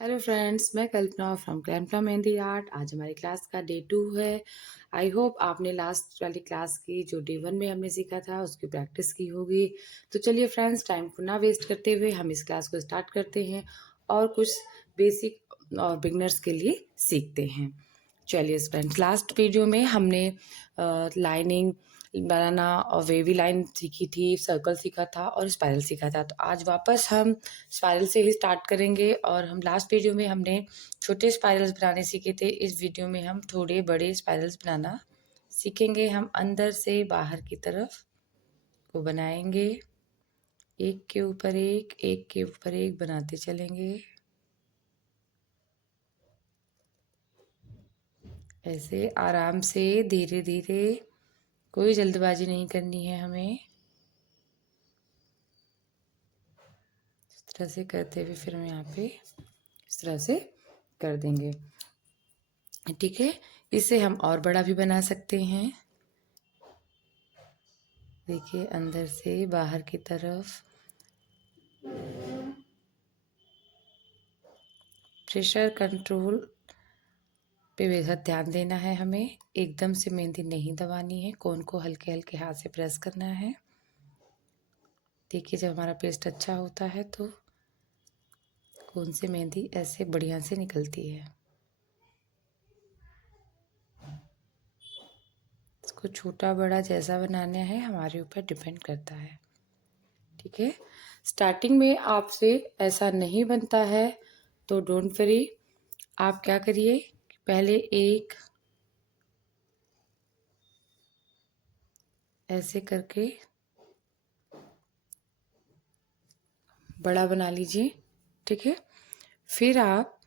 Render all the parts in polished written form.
Hello friends, मैं कल्पना from Kalpana mehndi art. आज हमारी क्लास का डे 2 है। आई होप आपने लास्ट वाली क्लास की जो डे 1 में हमने सीखा था उसकी प्रैक्टिस की होगी। तो चलिए फ्रेंड्स, टाइम को ना वेस्ट करते हुए हम इस क्लास को स्टार्ट करते हैं और कुछ बेसिक और बिगनर्स के लिए सीखते हैं। चलिए फ्रेंड्स, लास्ट वीडियो में हमने लाइनिंग बनाना और वेवी लाइन सीखी थी, सर्कल सीखा था और स्पाइरल सीखा था। तो आज वापस हम स्पाइरल से ही स्टार्ट करेंगे। और हम लास्ट वीडियो में हमने छोटे स्पाइरल्स बनाने सीखे थे। इस वीडियो में हम थोड़े बड़े स्पाइरल्स बनाना सीखेंगे। हम अंदर से बाहर की तरफ को बनाएंगे, एक के ऊपर एक के ऊपर एक बनाते चलेंगे। ऐसे आराम से, धीरे धीरे, कोई जल्दबाजी नहीं करनी है हमें। इस तरह से करते हुए फिर हम यहाँ पे इस तरह से कर देंगे। ठीक है, इसे हम और बड़ा भी बना सकते हैं। देखिए, अंदर से बाहर की तरफ प्रेशर कंट्रोल पे बेहद ध्यान देना है हमें। एकदम से मेहंदी नहीं दबानी है, कोन को हल्के हल्के हाथ से प्रेस करना है। देखिए, जब हमारा पेस्ट अच्छा होता है तो कोन से मेहंदी ऐसे बढ़िया से निकलती है। इसको छोटा बड़ा जैसा बनाना है हमारे ऊपर डिपेंड करता है। ठीक है, स्टार्टिंग में आपसे ऐसा नहीं बनता है तो डोंट वरी। आप क्या करिए, पहले एक ऐसे करके बड़ा बना लीजिए। ठीक है, फिर आप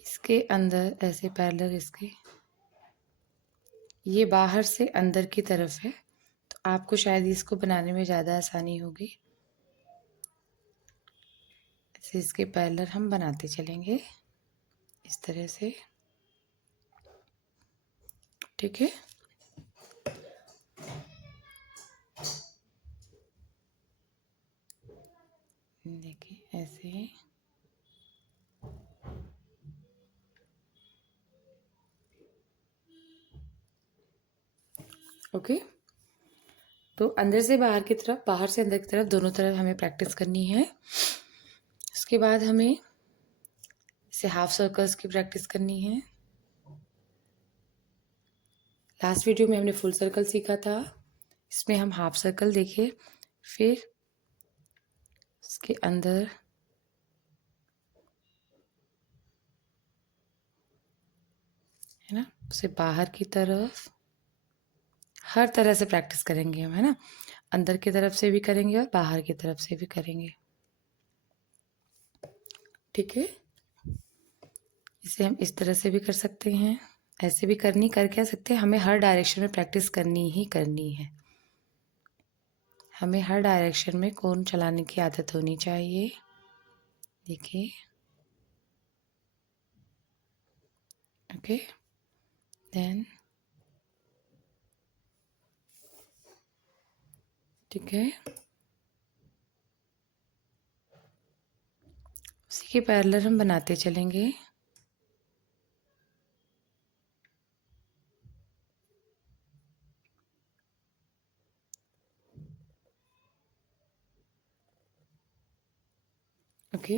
इसके अंदर ऐसे पैरेलल, इसके ये बाहर से अंदर की तरफ है तो आपको शायद इसको बनाने में ज़्यादा आसानी होगी। ऐसे इसके पैरेलल हम बनाते चलेंगे इस तरह से। ठीक है, देखिए ऐसे। ओके, तो अंदर से बाहर की तरफ, बाहर से अंदर की तरफ, दोनों तरफ हमें प्रैक्टिस करनी है। उसके बाद हमें इसे हाफ सर्कल्स की प्रैक्टिस करनी है। लास्ट वीडियो में हमने फुल सर्कल सीखा था, इसमें हम हाफ सर्कल देखिए। फिर इसके अंदर है ना, उसे बाहर की तरफ हर तरह से प्रैक्टिस करेंगे हम, है ना। अंदर की तरफ से भी करेंगे और बाहर की तरफ से भी करेंगे। ठीक है, इसे हम इस तरह से भी कर सकते हैं, ऐसे भी करनी कर क्या सकते हैं। हमें हर डायरेक्शन में प्रैक्टिस करनी ही करनी है। हमें हर डायरेक्शन में कोन चलाने की आदत होनी चाहिए। देखिए, ओके, देन ठीक है, उसी के पैरेलल हम बनाते चलेंगे। ओके,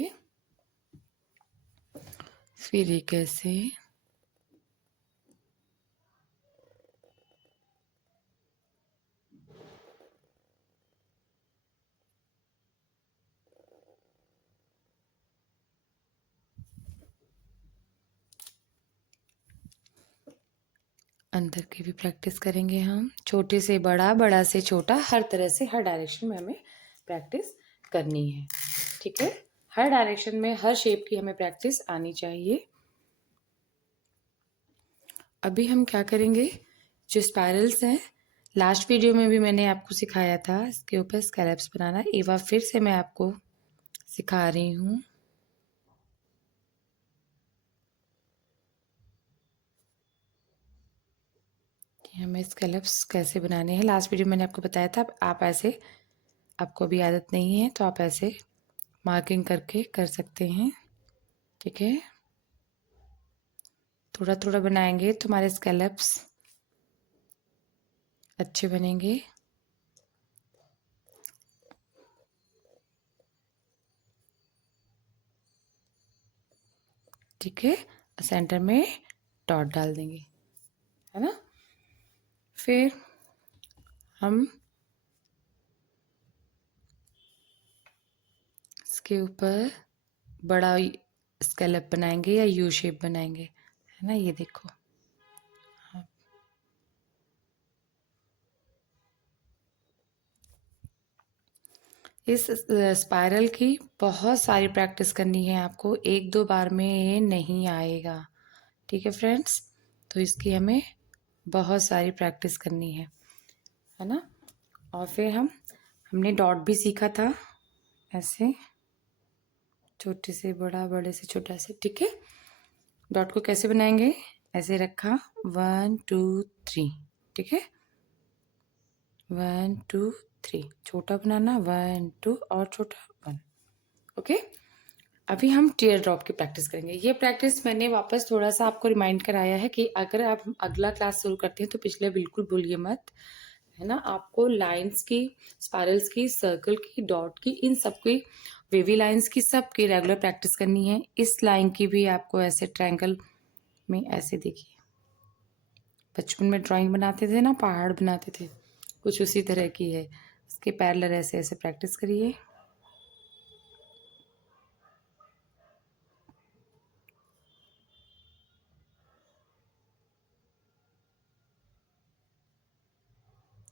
फिर एक ऐसे, अंदर की भी प्रैक्टिस करेंगे हम। छोटे से बड़ा, बड़ा से छोटा, हर तरह से हर डायरेक्शन में हमें प्रैक्टिस करनी है। ठीक है, हर डायरेक्शन में हर शेप की हमें प्रैक्टिस आनी चाहिए। अभी हम क्या करेंगे, जो स्पाइरल्स हैं, लास्ट वीडियो में भी मैंने आपको सिखाया था इसके ऊपर स्कैलप्स बनाना। एक बार फिर से मैं आपको सिखा रही हूँ। कि हमें स्कैलप्स कैसे बनाने हैं। लास्ट वीडियो मैंने आपको बताया था। आप ऐसे, आपको भी आदत नहीं है तो आप ऐसे मार्किंग करके कर सकते हैं। ठीक है, थोड़ा थोड़ा बनाएंगे तो हमारे स्कैलप्स अच्छे बनेंगे। ठीक है, सेंटर में डॉट डाल देंगे, है ना। फिर हम इसके ऊपर बड़ा स्कैलप बनाएंगे या यू शेप बनाएंगे, है ना। ये देखो, इस स्पाइरल की बहुत सारी प्रैक्टिस करनी है आपको, एक दो बार में ये नहीं आएगा। ठीक है फ्रेंड्स, तो इसकी हमें बहुत सारी प्रैक्टिस करनी है ना। और फिर हमने डॉट भी सीखा था, ऐसे छोटे से बड़ा, बड़े से छोटा से। ठीक है, डॉट को कैसे बनाएंगे, ऐसे रखा 1 2 3, ठीक है, 1 2 3, छोटा बनाना 1 2 और छोटा 1। ओके, अभी हम टीयर ड्रॉप की प्रैक्टिस करेंगे। ये प्रैक्टिस मैंने वापस थोड़ा सा आपको रिमाइंड कराया है कि अगर आप अगला क्लास शुरू करते हैं तो पिछले बिल्कुल भूलिए मत, है ना। आपको लाइंस की, स्पाइरल्स की, सर्कल की, डॉट की, इन सब की, वेवी लाइंस की, सब की रेगुलर प्रैक्टिस करनी है। इस लाइन की भी आपको ऐसे ट्रायंगल में ऐसे देखिए, बचपन में ड्राइंग बनाते थे ना, पहाड़ बनाते थे, कुछ उसी तरह की है। इसके पैरेलल ऐसे ऐसे प्रैक्टिस करिए।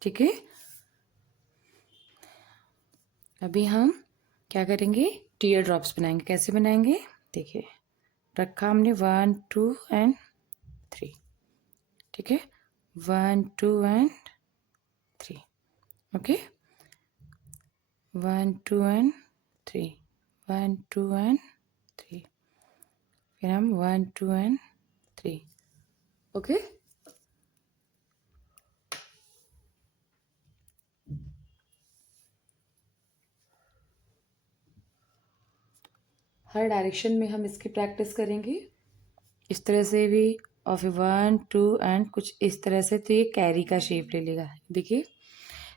ठीक है, अभी हम क्या करेंगे, टीयर ड्रॉप्स बनाएंगे। कैसे बनाएंगे, देखिए, रखा हमने 1 2 एंड 3, ठीक है, 1 2 एंड 3, ओके, 1 2 एंड 3, 1 2 एंड 3, फिर हम 1 2 एंड 3, ओके। हर डायरेक्शन में हम इसकी प्रैक्टिस करेंगे, इस तरह से भी, और फिर 1 2 एंड कुछ इस तरह से, तो ये कैरी का शेप ले लेगा। देखिए,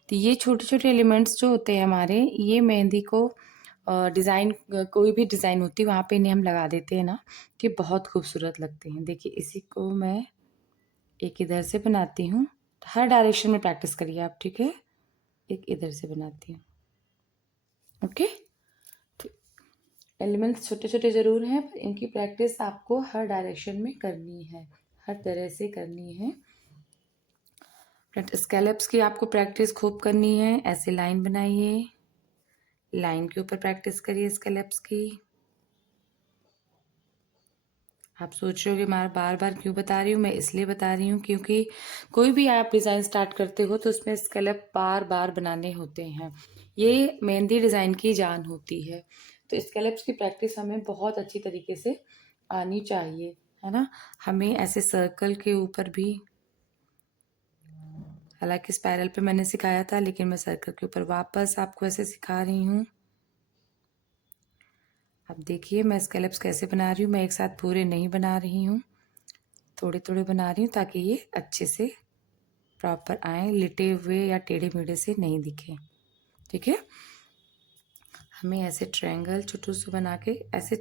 तो ये छोटे छोटे एलिमेंट्स जो होते हैं हमारे, ये मेहंदी को डिज़ाइन, कोई भी डिज़ाइन होती है वहाँ पे इन्हें हम लगा देते हैं ना, तो ये बहुत खूबसूरत लगते हैं। देखिए, इसी को मैं एक इधर से बनाती हूँ, हर डायरेक्शन में प्रैक्टिस करिए आप, ठीक है। एक इधर से बनाती हूँ, ओके। एलिमेंट्स छोटे छोटे ज़रूर हैं, पर इनकी प्रैक्टिस आपको हर डायरेक्शन में करनी है, हर तरह से करनी है। स्कैलप्स की आपको प्रैक्टिस खूब करनी है। ऐसे लाइन बनाइए, लाइन के ऊपर प्रैक्टिस करिए स्कैलप्स की। आप सोच रहे हो कि मैं बार बार क्यों बता रही हूँ, मैं इसलिए बता रही हूँ क्योंकि कोई भी आप डिज़ाइन स्टार्ट करते हो तो उसमें स्कैलप बार बार बनाने होते हैं। ये मेहंदी डिज़ाइन की जान होती है, तो स्कैलप्स की प्रैक्टिस हमें बहुत अच्छी तरीके से आनी चाहिए, है ना। हमें ऐसे सर्कल के ऊपर भी, हालांकि स्पाइरल पे मैंने सिखाया था, लेकिन मैं सर्कल के ऊपर वापस आपको ऐसे सिखा रही हूँ। अब देखिए मैं स्कैलप्स कैसे बना रही हूँ, मैं एक साथ पूरे नहीं बना रही हूँ, थोड़े थोड़े बना रही हूँ ताकि ये अच्छे से प्रॉपर आए, लिटे हुए या टेढ़े मेढ़े से नहीं दिखे। ठीक है, हमें ऐसे ट्रायंगल छोटू से बना के, ऐसे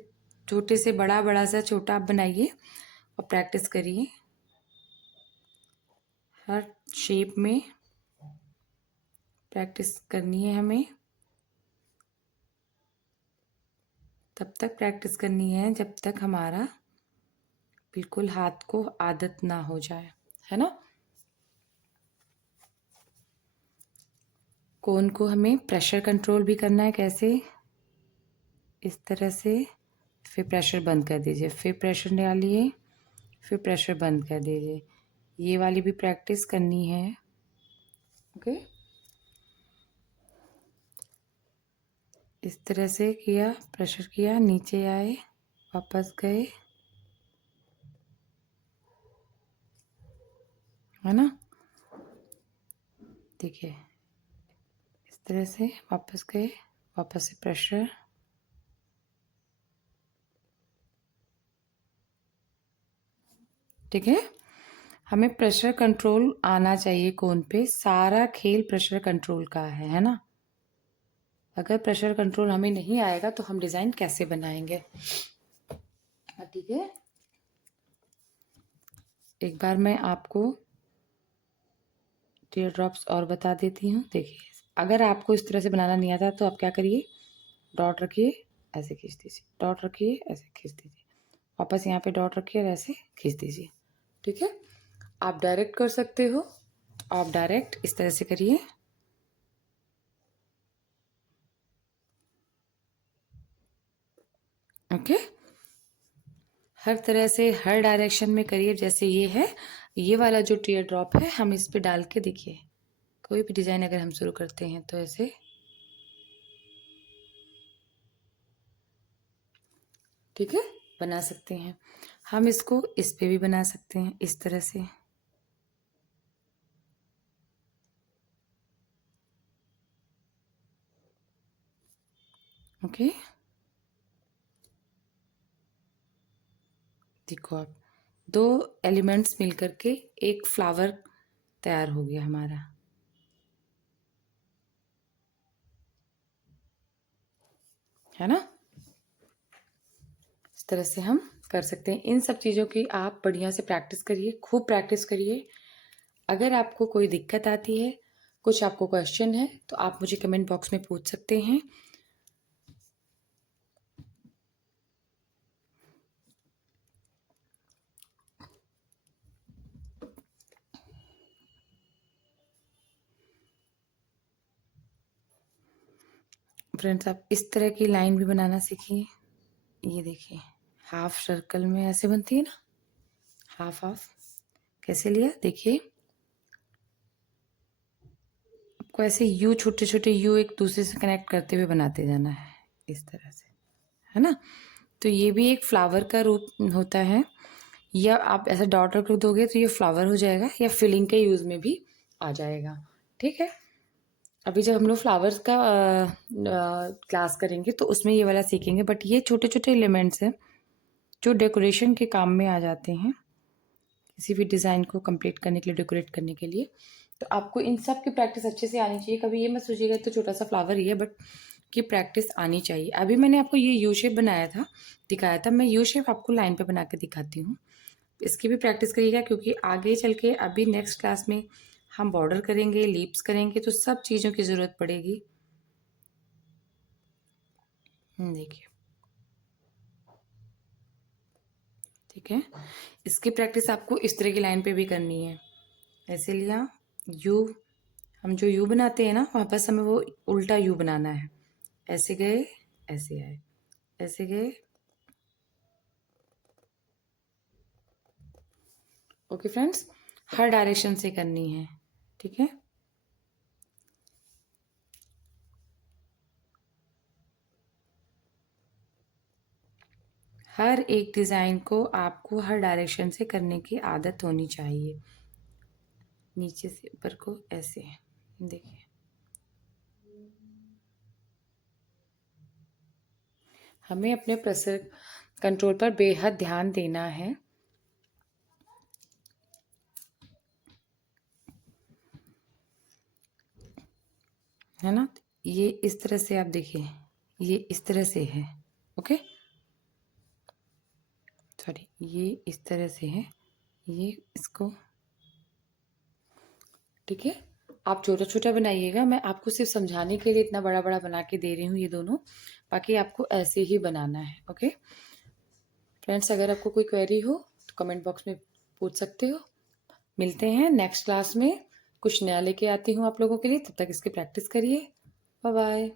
छोटे से बड़ा, बड़ा सा छोटा आप बनाइए और प्रैक्टिस करिए। हर शेप में प्रैक्टिस करनी है हमें, तब तक प्रैक्टिस करनी है जब तक हमारा बिल्कुल हाथ को आदत ना हो जाए, है ना। कोन को हमें प्रेशर कंट्रोल भी करना है, कैसे, इस तरह से, फिर प्रेशर बंद कर दीजिए, फिर प्रेशर डालिए, फिर प्रेशर बंद कर दीजिए। ये वाली भी प्रैक्टिस करनी है, ओके। इस तरह से किया, प्रेशर किया, नीचे आए, वापस गए, है ना। देखिए, इस तरह से वापस गए, वापस से प्रेशर, ठीक है। हमें प्रेशर कंट्रोल आना चाहिए कोन पे, सारा खेल प्रेशर कंट्रोल का है ना। अगर प्रेशर कंट्रोल हमें नहीं आएगा तो हम डिज़ाइन कैसे बनाएंगे। ठीक है, एक बार मैं आपको टीयर ड्रॉप्स और बता देती हूँ। देखिए, अगर आपको इस तरह से बनाना नहीं आता तो आप क्या करिए, डॉट रखिए, ऐसे खींच दीजिए, डॉट रखिए, ऐसे खींच दीजिए, वापस यहाँ पे डॉट रखिए और ऐसे खींच दीजिए। ठीक है, आप डायरेक्ट कर सकते हो, आप डायरेक्ट इस तरह से करिए। ओके, हर तरह से हर डायरेक्शन में करिए। जैसे ये है, ये वाला जो टीयर ड्रॉप है, हम इस पे डाल के देखिए, कोई भी डिज़ाइन अगर हम शुरू करते हैं तो ऐसे, ठीक है, बना सकते हैं। हम इसको इस पे भी बना सकते हैं इस तरह से। ओके, देखो आप, दो एलिमेंट्स मिलकर के एक फ्लावर तैयार हो गया हमारा, है ना। इस तरह से हम कर सकते हैं। इन सब चीज़ों की आप बढ़िया से प्रैक्टिस करिए, खूब प्रैक्टिस करिए। अगर आपको कोई दिक्कत आती है, कुछ आपको क्वेश्चन है, तो आप मुझे कमेंट बॉक्स में पूछ सकते हैं। फ्रेंड्स, आप इस तरह की लाइन भी बनाना सीखिए। ये देखिए, हाफ सर्कल में ऐसे बनती है ना, हाफ हाफ, कैसे लिया देखिए। आपको ऐसे यू, छोटे छोटे यू एक दूसरे से कनेक्ट करते हुए बनाते जाना है इस तरह से, है ना। तो ये भी एक फ्लावर का रूप होता है, या आप ऐसा डॉट रख दोगे तो ये फ्लावर हो जाएगा, या फिलिंग के यूज़ में भी आ जाएगा। ठीक है, अभी जब हम लोग फ्लावर्स का क्लास करेंगे तो उसमें ये वाला सीखेंगे, बट ये छोटे छोटे एलिमेंट्स हैं जो डेकोरेशन के काम में आ जाते हैं, किसी भी डिज़ाइन को कंप्लीट करने के लिए, डेकोरेट करने के लिए। तो आपको इन सब की प्रैक्टिस अच्छे से आनी चाहिए। कभी ये मत सोचिएगा तो छोटा सा फ्लावर ही है, बट की प्रैक्टिस आनी चाहिए। अभी मैंने आपको ये यू शेप बनाया था, दिखाया था। मैं यू शेप आपको लाइन पे बना के दिखाती हूँ, इसकी भी प्रैक्टिस करिएगा, क्योंकि आगे चल के अभी नेक्स्ट क्लास में हम बॉर्डर करेंगे, लीप्स करेंगे, तो सब चीज़ों की ज़रूरत पड़ेगी। देखिए, ठीक है, इसकी प्रैक्टिस आपको इस तरह की लाइन पे भी करनी है। ऐसे लिया यू, हम जो यू बनाते हैं ना, वापस हमें वो उल्टा यू बनाना है। ऐसे गए, ऐसे आए, ऐसे गए। ओके फ्रेंड्स, हर डायरेक्शन से करनी है, ठीक है। हर एक डिज़ाइन को आपको हर डायरेक्शन से करने की आदत होनी चाहिए। नीचे से ऊपर को ऐसे, देखिए, हमें अपने प्रेशर कंट्रोल पर बेहद ध्यान देना है ना। ये इस तरह से आप देखिए, ये इस तरह से है, ओके, सॉरी, ये इस तरह से है, ये इसको, ठीक है। आप छोटा छोटा बनाइएगा, मैं आपको सिर्फ समझाने के लिए इतना बड़ा बड़ा बना के दे रही हूँ ये दोनों, बाकी आपको ऐसे ही बनाना है। ओके फ्रेंड्स, अगर आपको कोई क्वेरी हो तो कमेंट बॉक्स में पूछ सकते हो। मिलते हैं नेक्स्ट क्लास में, कुछ नया लेके आती हूँ आप लोगों के लिए। तब तक इसकी प्रैक्टिस करिए। Bye bye.